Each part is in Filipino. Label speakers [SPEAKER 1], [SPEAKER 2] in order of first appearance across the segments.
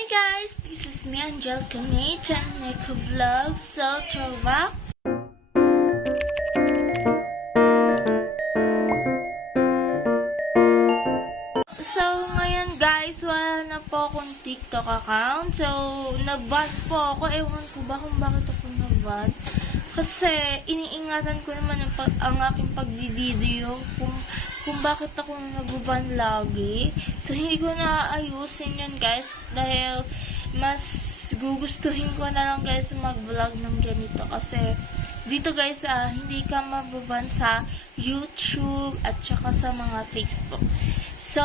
[SPEAKER 1] Hi guys, this is me Angelica May, Nico Vlog, so trova. So, ngayon guys, wala na po akong TikTok account. So, naban po ako. Ewan ko ba kung bakit ako naban. Kasi, iniingatan ko naman ang, pag, ang aking pagbi-video kung, kung bakit ako nababan lagi. So, hindi ko na ayusin yun guys. Dahil, mas gugustuhin ko na lang guys mag-vlog ng ganito. Kasi, dito guys, ah, hindi ka mababan sa YouTube at saka sa mga Facebook. So,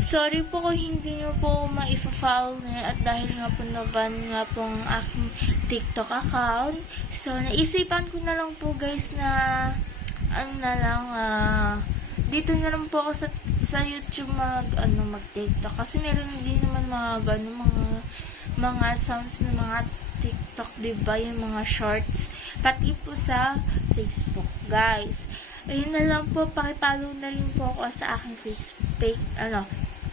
[SPEAKER 1] sorry po kung hindi nyo po ma-follow na at dahil nga po naban nga po ang aking TikTok account. So, naisipan ko na lang po guys na ano na lang, ah, dito na lang po ako sa, sa YouTube mag, ano, mag TikTok. Kasi meron din naman mga, ano, mga, mga sounds ng mga TikTok, di ba? Yung mga shorts. Pati po sa Facebook, guys. Ayun na lang po, pakipollow na rin po ako sa aking Facebook, ano,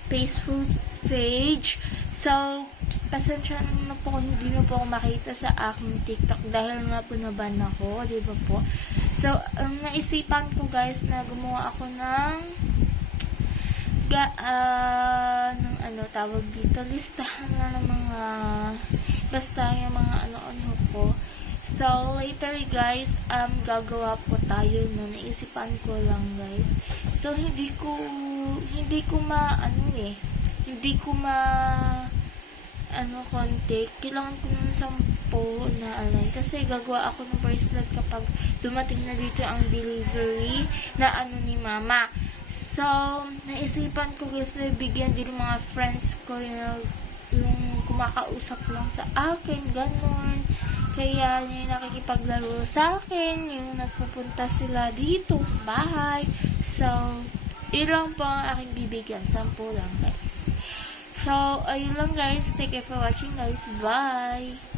[SPEAKER 1] Facebook page. So, pasensya na po hindi na po ako makita sa aking TikTok dahil nga po naban ako, di ba po? So, ang naisipan ko guys na gumawa ako ng ga, ah, ng ano tawag dito, listahan na ng mga basta yung mga ano-ano ko. So, later guys, um, gagawa po tayo na naisipan ko lang guys. So, hindi ko, hindi ko ma, ano eh, hindi ko ma, ano, contact. Kailangan ko ng sampo na align. Kasi gagawa ako ng bracelet kapag dumating na dito ang delivery na ano ni mama. So, naisipan ko guys na bigyan din mga friends ko yung, yung kumakausap lang sa akin, ganon. Kaya yung nakikipaglaro sa akin, yung nagpupunta sila dito sa bahay. So, ilang po ang aking bibigyan. Sampu lang guys. So, ayun lang guys. Thank you for watching guys. Bye!